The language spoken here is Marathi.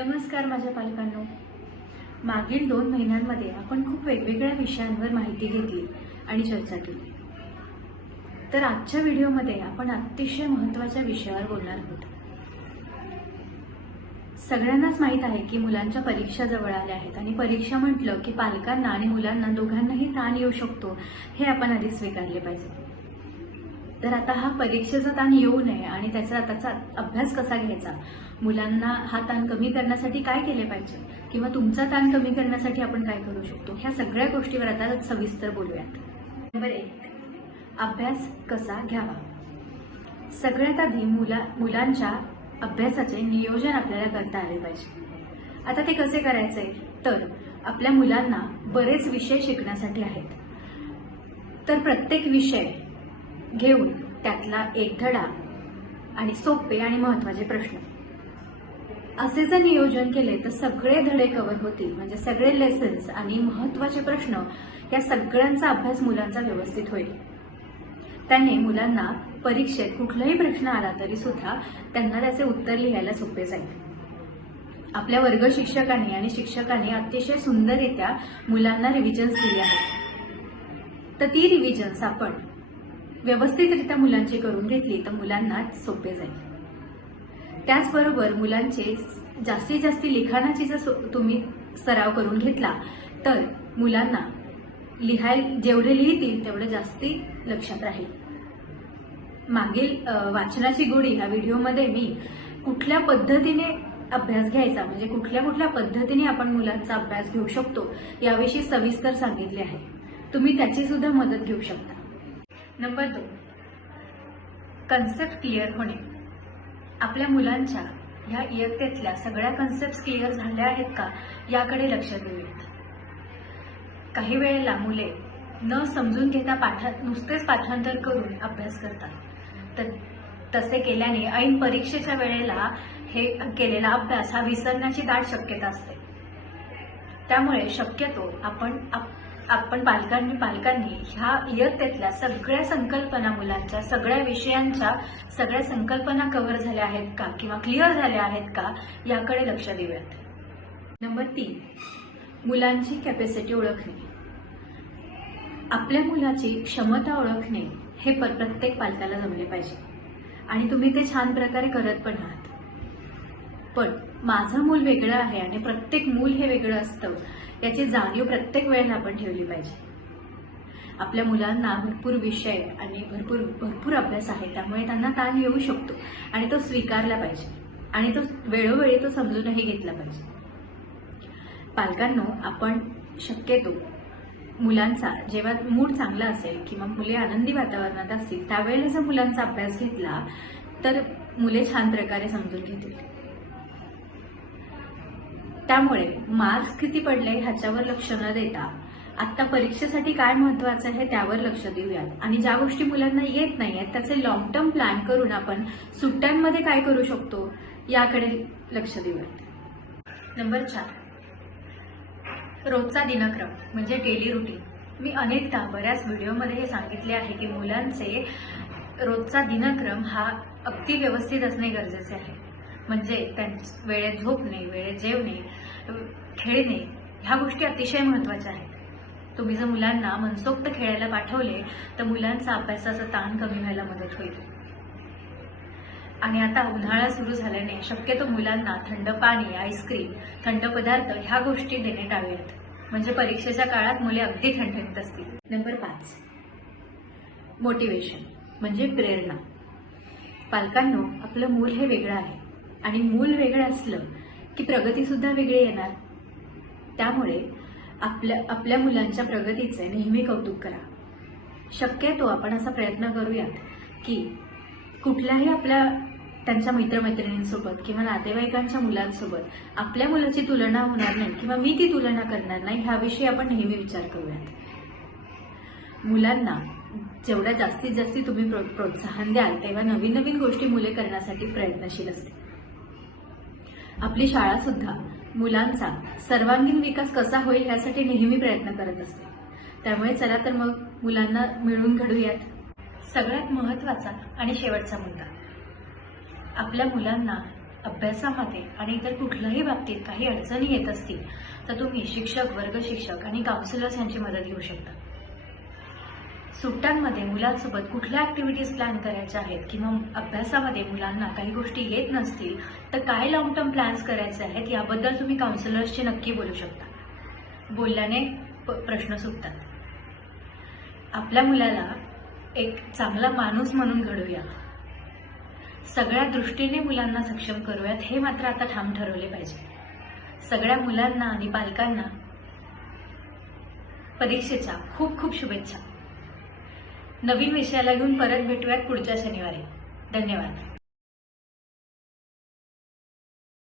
नमस्कार माझ्या पालकांनो. मागील 2 महिन्यांमध्ये आपण खूप वेगवेगळ्या विषयांवर माहिती घेतली आणि चर्चा केली. तर आजच्या व्हिडिओमध्ये आपण अतिशय महत्त्वाच्या विषयावर बोलणार आहोत. सगळ्यांनाच माहीत आहे की मुलांच्या परीक्षा जवळ आल्या आहेत आणि परीक्षा म्हटलं की पालकांना आणि मुलांना दोघांनाही ताण येऊ शकतो हे आपण आधी स्वीकारले पाहिजे. तर आता हा परीक्षेचा ताण येऊ नये आणि त्याचा अभ्यास कसा घ्यायचा, मुलांना हा ताण कमी करण्यासाठी काय केले पाहिजे किंवा तुमचा ताण कमी करण्यासाठी आपण काय करू शकतो, ह्या सगळ्या गोष्टीवर आता सविस्तर बोलूयात. नंबर 1, अभ्यास कसा घ्यावा. सगळ्यात आधी मुलांच्या अभ्यासाचे नियोजन आपल्याला करता आले पाहिजे. आता ते कसे करायचे, तर आपल्या मुलांना बरेच विषय शिकण्यासाठी आहेत. तर प्रत्येक विषय घेऊन त्यातला एक धडा आणि सोपे आणि महत्त्वाचे प्रश्न असे जर नियोजन केले तर सगळे धडे कव्हर होतील. म्हणजे सगळे लेसन्स आणि महत्त्वाचे प्रश्न या सगळ्यांचा अभ्यास मुलांचा व्यवस्थित होईल. त्याने मुलांना परीक्षेत कुठलाही प्रश्न आला तरी सुद्धा त्यांना त्याचे उत्तर लिहायला सोपे जाईल. आपल्या वर्ग शिक्षकांनी आणि शिक्षकांनी अतिशय सुंदररित्या मुलांना रिव्हिजन्स दिली आहेत. तर ती रिव्हिजन्स आपण व्यवस्थितरित्या मुलांची करून घेतली तर मुलांना सोपे जाईल. त्याचबरोबर मुलांचे जास्तीत जास्त लिखाणाची जर तुम्ही सराव करून घेतला तर मुलांना जेवढे लिहितील तेवढे जास्ती लक्षात राहील. मागील वाचनाची गोडी ह्या व्हिडिओमध्ये मी कुठल्या पद्धतीने अभ्यास घ्यायचा, म्हणजे कुठल्या पद्धतीने आपण मुलांचा अभ्यास घेऊ शकतो याविषयी सविस्तर सांगितले आहे. तुम्ही त्याची सुद्धा मदत घेऊ शकता. नंबर 2, कन्सेप्ट क्लिअर होणे. आपल्या मुलांच्या ह्या इयत्तेतल्या सगळ्या कन्सेप्ट क्लिअर झाल्या आहेत का याकडे लक्ष देऊयात. काही वेळेला मुले न समजून घेता नुसतेच पाठांतर करून अभ्यास करतात. तर तसे केल्याने ऐन परीक्षेच्या वेळेला हे केलेला अभ्यास हा विसरण्याची दाट शक्यता असते. त्यामुळे शक्यतो आपण पालकांनी ह्या इयत्तेतल्या सगळ्या संकल्पना, मुलांच्या सगळ्या विषयांच्या सगळ्या संकल्पना कव्हर झाल्या आहेत का किंवा क्लिअर झाल्या आहेत का याकडे लक्ष देऊयात. नंबर 3, मुलांची कॅपॅसिटी ओळखणे. आपल्या मुलाची क्षमता ओळखणे हे प्रत्येक पालकाला जमले पाहिजे आणि तुम्ही ते छान प्रकारे करत पण आहात. पण माझं मूल वेगळं आहे आणि प्रत्येक मूल हे वेगळं असतं याची जाणीव प्रत्येक वेळेला आपण ठेवली पाहिजे. आपल्या मुलांना भरपूर विषय आणि भरपूर अभ्यास आहे, त्यामुळे त्यांना ताण येऊ शकतो आणि तो स्वीकारला पाहिजे आणि तो वेळोवेळी तो समजूनही घेतला पाहिजे. पालकांनो, आपण शक्यतो मुलांचा जेव्हा मूड चांगला असेल किंवा मुले आनंदी वातावरणात असतील त्यावेळेला जर मुलांचा अभ्यास घेतला तर मुले छान प्रकारे समजून घेतील. त्यामुळे मार्क्स किती पडले ह्याच्यावर लक्ष न देता आत्ता परीक्षेसाठी काय महत्त्वाचं आहे त्यावर लक्ष देऊयात आणि ज्या गोष्टी मुलांना येत नाही आहेत त्याचे लॉंग टर्म प्लॅन करून आपण सुट्ट्यांमध्ये काय करू शकतो याकडे लक्ष देऊयात. नंबर 4, रोजचा दिनक्रम म्हणजे डेली रुटीन. मी अनेकदा बऱ्याच व्हिडिओमध्ये हे सांगितले आहे की मुलांचे रोजचा दिनक्रम हा अगदी व्यवस्थित असणे गरजेचे आहे. म्हणजे वेळेत झोपणे, वेळेत जेवणे, खेळणे ह्या गोष्टी अतिशय महत्त्वाच्या आहेत. तुम्ही जर मुलांना मनसोक्त खेळायला पाठवले तर मुलांचा अभ्यासाचा ताण कमी व्हायला मदत होईल. आणि आता उन्हाळा सुरू झाल्याने शक्यतो मुलांना थंड पाणी, आईस्क्रीम, थंड पदार्थ ह्या गोष्टी देणे टाळूयात. म्हणजे परीक्षेच्या काळात मुले अगदी ठणठणीत असतील. नंबर 5, मोटिवेशन म्हणजे प्रेरणा. पालकांनो, आपलं मूल हे वेगळं आहे आणि मूल वेगळं असलं की प्रगती सुद्धा वेगळी येणार. त्यामुळे आपल्या मुलांच्या प्रगतीचे नेहमी कौतुक करा. शक्यतो आपण असा प्रयत्न करूयात की कुठल्याही त्यांच्या मित्रमैत्रिणींसोबत किंवा नातेवाईकांच्या मुलांसोबत आपल्या मुलाची तुलना होणार नाही किंवा मी ती तुलना करणार नाही ह्याविषयी आपण नेहमी विचार करूयात. मुलांना जेवढ्या जास्तीत जास्त तुम्ही प्रोत्साहन द्याल तेव्हा नवीन नवीन गोष्टी मुले करण्यासाठी प्रयत्नशील असते. आपली शाळा सुद्धा मुलांचा सर्वांगीण विकास कसा होईल यासाठी नेहमी प्रयत्न करत असते. त्यामुळे चला तर मग मुलांना मिळून घडूयात. सगळ्यात महत्त्वाचा आणि शेवटचा मुद्दा, आपल्या मुलांना अभ्यासामध्ये आणि इतर कुठल्याही बाबतीत काही अडचणी येत असतील तर तुम्ही शिक्षक, वर्ग शिक्षक आणि काउन्सिलर्स यांची मदत घेऊ शकता. सुट्ट्यांमध्ये मुलांसोबत कुठल्या ऍक्टिव्हिटीज प्लॅन करायच्या आहेत किंवा अभ्यासामध्ये मुलांना काही गोष्टी येत नसतील तर काय लॉंग टर्म प्लॅन्स करायचे आहेत याबद्दल तुम्ही काउन्सिलर्सशी नक्की बोलू शकता. बोलल्याने प्रश्न सुटतात. आपल्या मुलाला एक चांगला माणूस म्हणून घडवूयात. सगळ्या दृष्टीने मुलांना सक्षम करूयात हे मात्र आता ठाम ठरवले पाहिजे. सगळ्या मुलांना आणि पालकांना परीक्षेच्या खूप खूप शुभेच्छा. नवीन विषयाला घेऊन परत भेटूयात पुढच्या शनिवारी. धन्यवाद.